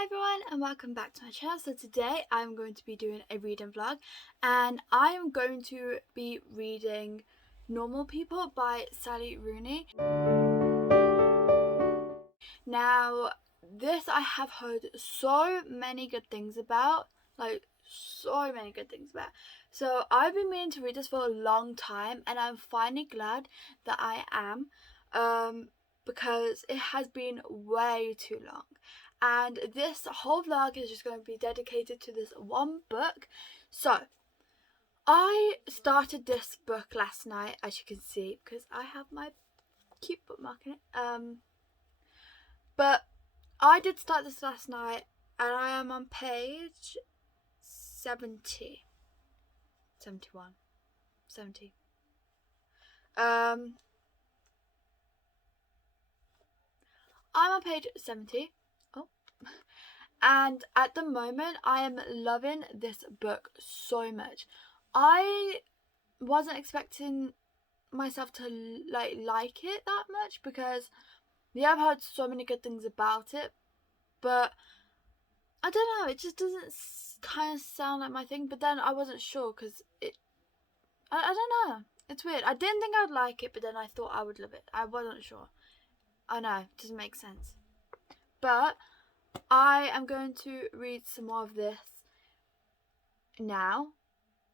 Hi everyone and welcome back to my channel. So today I'm going to be doing a reading vlog and I am going to be reading Normal People by Rooney. Now this I have heard so many good things about, so I've been meaning to read this for a long time and I'm finally glad that I am, because it has been way too long. And this whole vlog is just going to be dedicated to this one book. So I started this book last night, as you can see, because I have my cute bookmark in it. But I did start this last night and I am on page 70. 71. 70. I'm on page 70. And at the moment I am loving this book so much. I wasn't expecting myself to like it that much because I've heard so many good things about it, but I don't know, it just doesn't kind of sound like my thing. But then I wasn't sure because I don't know, it's weird. I didn't think I'd like it, but then I thought I would love it. I wasn't sure. I know, it doesn't make sense. But I am going to read some more of this now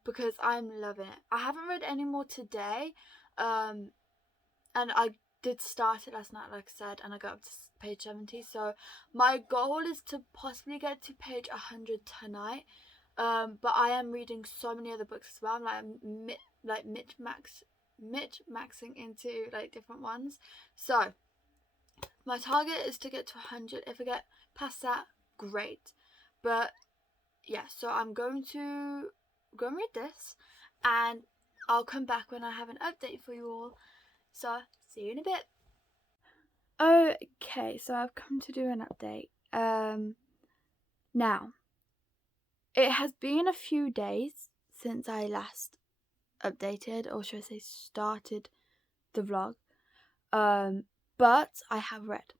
because I'm loving it. I haven't read any more today, and I did start it last night, like I said, and I got up to page 70. So my goal is to possibly get to page 100 tonight. But I am reading so many other books as well. I'm maxing into like different ones. So my target is to get to 100. If I get past that, great. But yeah, so I'm going to go and read this and I'll come back when I have an update for you all. So see you in a bit. Okay, so I've come to do an update. Now it has been a few days since I last updated, or should I say started the vlog. But I have read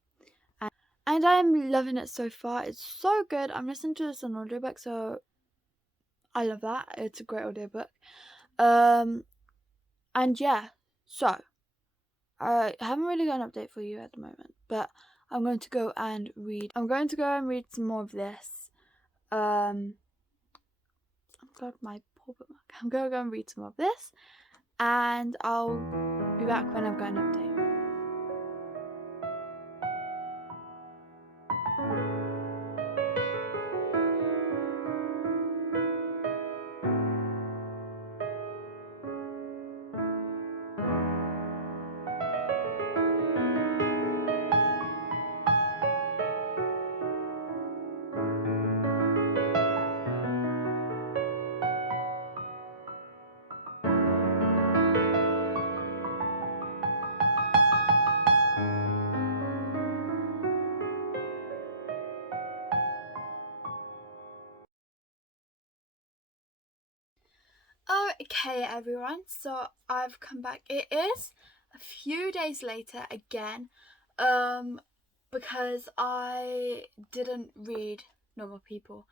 and I'm loving it so far. It's so good. I'm listening to this on audiobook, so I love that. It's a great audiobook. And yeah, so I haven't really got an update for you at the moment, but I'm going to go and read some more of this. Oh god, my poor bookmark. I'm gonna go and read some more of this and I'll be back when I've got an update. Okay everyone, so I've come back. It is a few days later again, because I didn't read Normal People.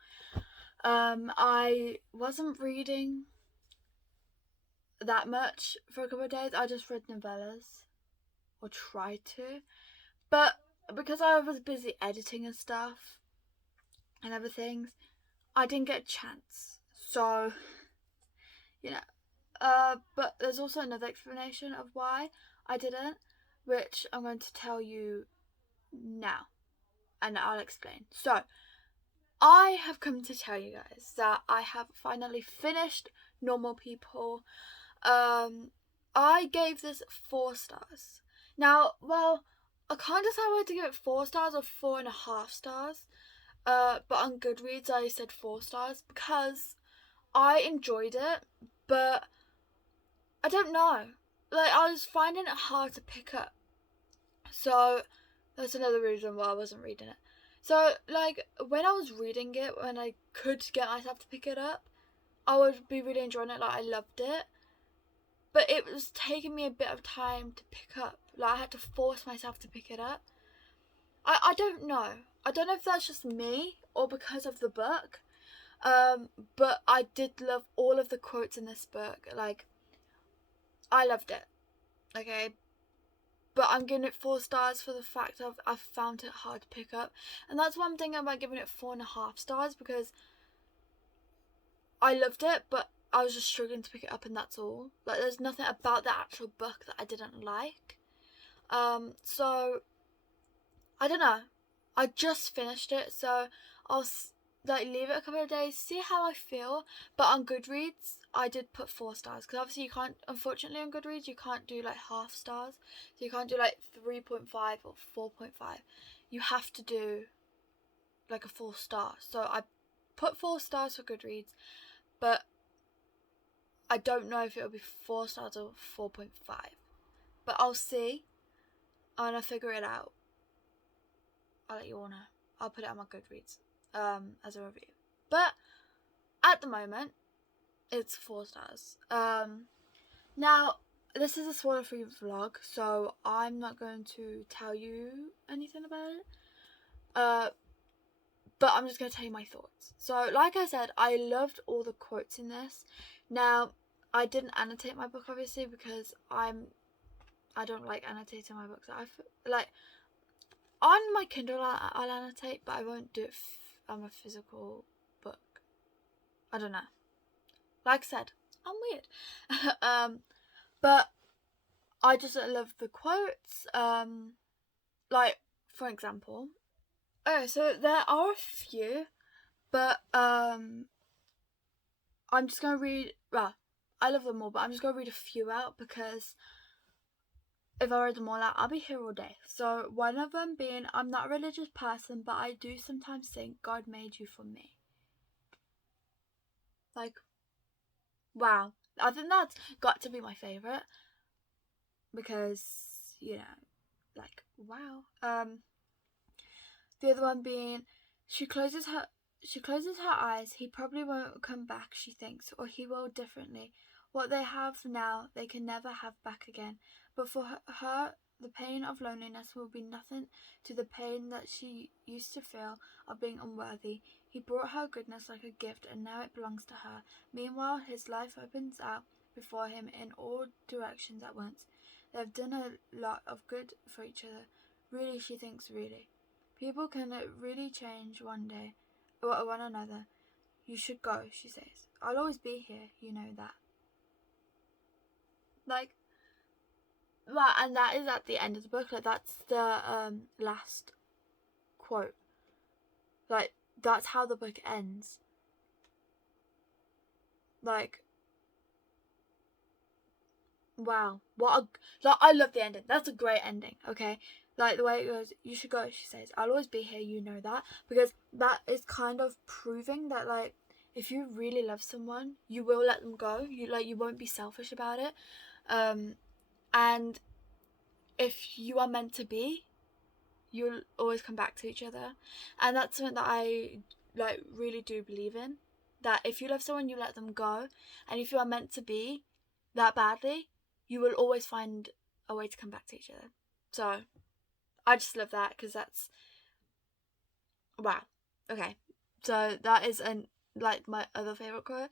I wasn't reading that much for a couple of days. I just read novellas, or tried to, but because I was busy editing and stuff and other things, I didn't get a chance. So you know, but there's also another explanation of why I didn't, which I'm going to tell you now, and I'll explain. So I have come to tell you guys that I have finally finished Normal People. I gave this 4 stars. Now, well, I can't decide whether to give it 4 stars or 4.5 stars. But on Goodreads I said 4 stars because I enjoyed it, but I don't know. Like, I was finding it hard to pick up. So that's another reason why I wasn't reading it. So, like, when I was reading it, when I could get myself to pick it up, I would be really enjoying it. Like, I loved it. But it was taking me a bit of time to pick up. Like, I had to force myself to pick it up. I don't know. I don't know if that's just me or because of the book, but I did love all of the quotes in this book. Like, I loved it, okay? But I'm giving it 4 stars for the fact of I found it hard to pick up. And that's why I'm thinking about giving it 4.5 stars, because I loved it, but I was just struggling to pick it up, and that's all. Like, there's nothing about the actual book that I didn't like. So I don't know. I just finished it, so I'll like leave it a couple of days, see how I feel. But on Goodreads, I did put 4 stars, because obviously you can't, unfortunately on Goodreads, you can't do like half stars. So you can't do like 3.5 or 4.5. You have to do like a full star. So I put 4 stars for Goodreads, but I don't know if it'll be 4 stars or 4.5. But I'll see. I'm gonna figure it out. I'll let you all know. I'll put it on my Goodreads as a review. But at the moment, it's 4 stars. Now, this is a spoiler-free vlog, so I'm not going to tell you anything about it. But I'm just going to tell you my thoughts. So, like I said, I loved all the quotes in this. Now, I didn't annotate my book, obviously, because I don't like annotating my books. Like, on my Kindle I'll annotate, but I won't do it on a physical book. I don't know. Like I said, I'm weird. But I just love the quotes. Like, for example, so there are a few, but I'm just gonna read. Well, I love them all, but I'm just gonna read a few out, because if I read them all out, I'll be here all day. So one of them being, I'm not a religious person, but I do sometimes think God made you for me. Like, wow. I think that's got to be my favourite, because, you know, like, wow. The other one being, she closes her eyes. He probably won't come back, she thinks, or he will differently. What they have now, they can never have back again. But for her, the pain of loneliness will be nothing to the pain that she used to feel of being unworthy. He brought her goodness like a gift, and now it belongs to her. Meanwhile, his life opens out before him in all directions at once. They've done a lot of good for each other. Really, she thinks, really. People can really change one another. You should go, she says. I'll always be here, you know that. Like, well, and that is at the end of the book. Like, that's the last quote. Like, that's how the book ends. Like, wow, I love the ending. That's a great ending. Okay, like the way it goes. You should go, she says. I'll always be here, you know that, because that is kind of proving that, like, if you really love someone, you will let them go. You won't be selfish about it. And if you are meant to be, you'll always come back to each other. And that's something that I really do believe in, that if you love someone, you let them go. And if you are meant to be that badly, you will always find a way to come back to each other. So I just love that, because that's wow. Okay, so that is my other favorite quote.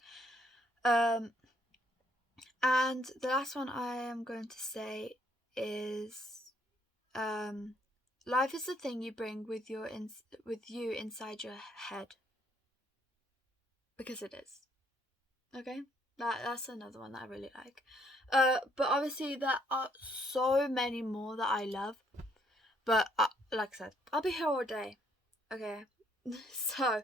And the last one I am going to say is, life is the thing you bring with you inside your head, because it is. Okay, that's another one that I really like. But obviously there are so many more that I love. But like I said, I'll be here all day. Okay, so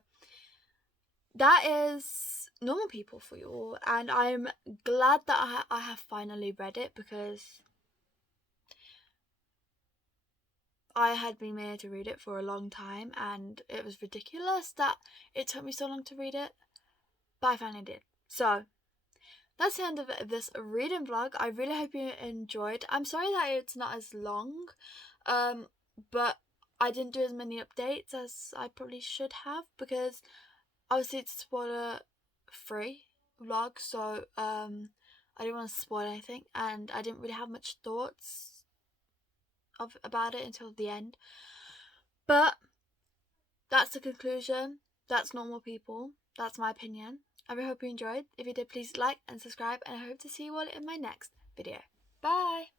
that is Normal People for you all, and I'm glad that I have finally read it, because I had been meaning to read it for a long time, and it was ridiculous that it took me so long to read it, but I finally did. So that's the end of this reading vlog. I really hope you enjoyed. I'm sorry that it's not as long, but I didn't do as many updates as I probably should have, because obviously it's spoiler free vlog, so I didn't want to spoil anything, and I didn't really have much thoughts about it until the end. But that's the conclusion. That's Normal People. That's my opinion. I really hope you enjoyed. If you did, please like and subscribe, and I hope to see you all in my next video. Bye!